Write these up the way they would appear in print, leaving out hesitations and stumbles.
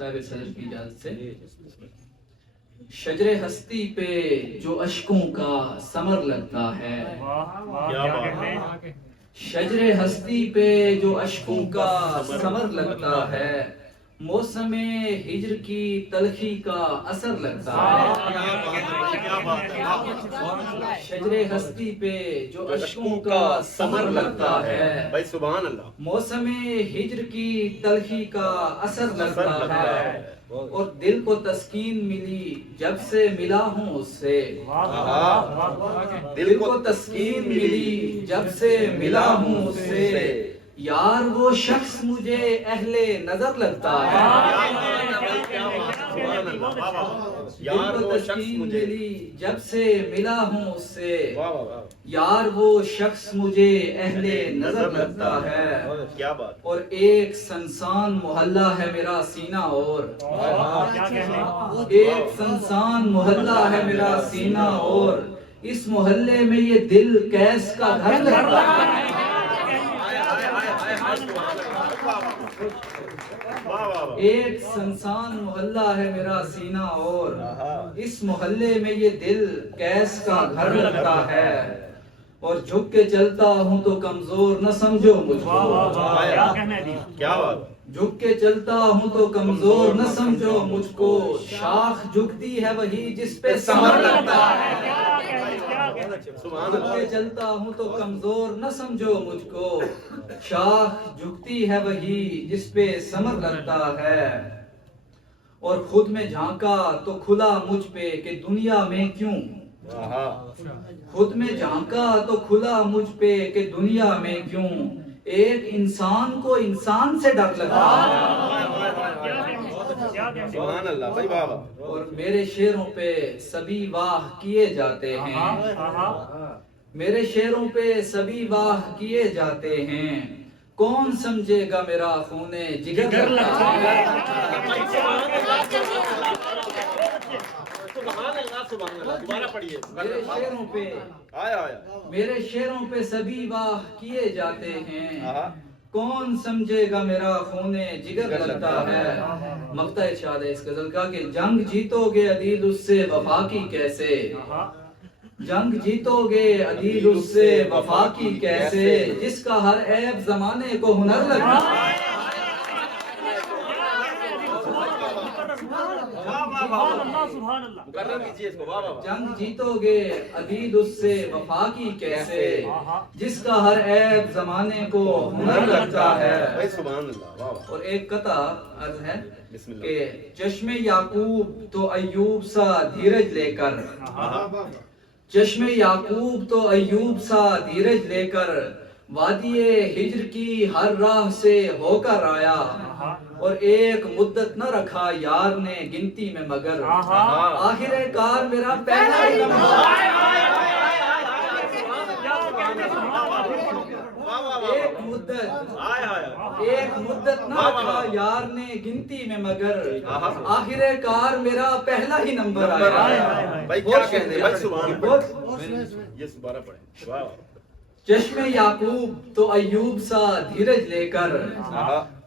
صاحب صدر کی اجازت سے شجر ہستی پہ جو اشکوں کا ثمر لگتا ہے، شجر ہستی پہ جو اشکوں کا ثمر لگتا ہے، موسم ہجر کی تلخی کا اثر لگتا ہے۔ شجر ہستی پہ جو اشکوں کا ثمر لگتا ہے، بھائی سبحان اللہ، موسم ہجر کی تلخی کا اثر لگتا ہے، اور دل کو تسکین ملی جب سے ملا ہوں اس سے، دل کو تسکین ملی جب سے ملا ہوں اس سے، یار وہ شخص مجھے اہل نظر لگتا ہے۔ دل کو تسکین ملی جب سے ملا ہوں اس سے، یار وہ شخص مجھے اہل نظر لگتا ہے، کیا بات، اور ایک سنسان محلہ ہے میرا سینہ، اور ایک سنسان محلہ ہے میرا سینہ، اور اس محلے میں یہ دل کیس کا گھر لگتا ہے۔ ایک سنسان محلہ ہے میرا سینہ، اور اس محلے میں یہ دل کیس کا گھر لگتا ہے، اور جھک کے چلتا ہوں تو کمزور نہ سمجھو مجھ کو، کیا بات، جھک کے چلتا ہوں تو کمزور نہ سمجھو مجھ کو، شاخ جھکتی ہے وہی جس پہ ثمر لگتا ہے۔ جھک کے چلتا ہوں تو کمزور نہ سمجھو مجھ کو، شاخ جھکتی ہے وہی جس پہ ثمر لگتا ہے، اور خود میں جھانکا تو کھلا مجھ پہ کہ دنیا میں کیوں، خود میں جھانکا تو کھلا مجھ پہ کہ دنیا میں کیوں، ایک انسان کو انسان سے ڈر لگتا ہے۔ سبحان اللہ بھائی بابا، اور میرے شعروں پہ سبھی واہ کیے جاتے ہیں، میرے شعروں پہ سبھی واہ کیے جاتے ہیں، کون سمجھے گا میرا خون جگر لگتا ہے۔ میرے شعروں پہ میرے شعروں پہ سبھی واہ کیے جاتے ہیں، کون سمجھے گا میرا خون جگر لگتا ہے۔ مقطع ارشاد ہے اس غزل کا کہ جنگ جیتو گے عدیل اس سے وفا کی کیسے، جنگ جیتو گے عدیل اس سے وفا کی کیسے، جس کا ہر عیب زمانے کو ہنر لگتا ہے۔ جنگ جیتو گے عدیل اس سے وفا کی کیسے، جس کا ہر عیب زمانے کو ہنر لگتا ہے۔ اور ایک قطع عرض ہے کہ چشم یعقوب تو ایوب سا دھیرج لے کر، چشم یعقوب تو ایوب سا دھیرج لے کر، وادی ہجر کی ہر راہ سے ہو کر آیا، اور ایک مدت نہ رکھا یار نے گنتی میں مگر، آخر کار میرا پہلا ہی نمبر، ایک مدت نہ رکھا یار نے گنتی میں مگر، آخر کار میرا پہلا ہی نمبر آیا۔ بھائی کیا کہنے بھائی سبحان اللہ، یہ دوبارہ پڑھیں۔ چشم یعقوب تو ایوب سا دھیرج لے کر،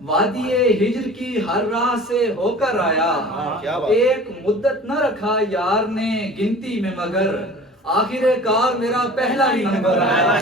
وادی ہجر کی ہر راہ سے ہو کر آیا، ایک مدت نہ رکھا یار نے گنتی میں مگر، آخر کار میرا پہلا ہی نمبر آیا۔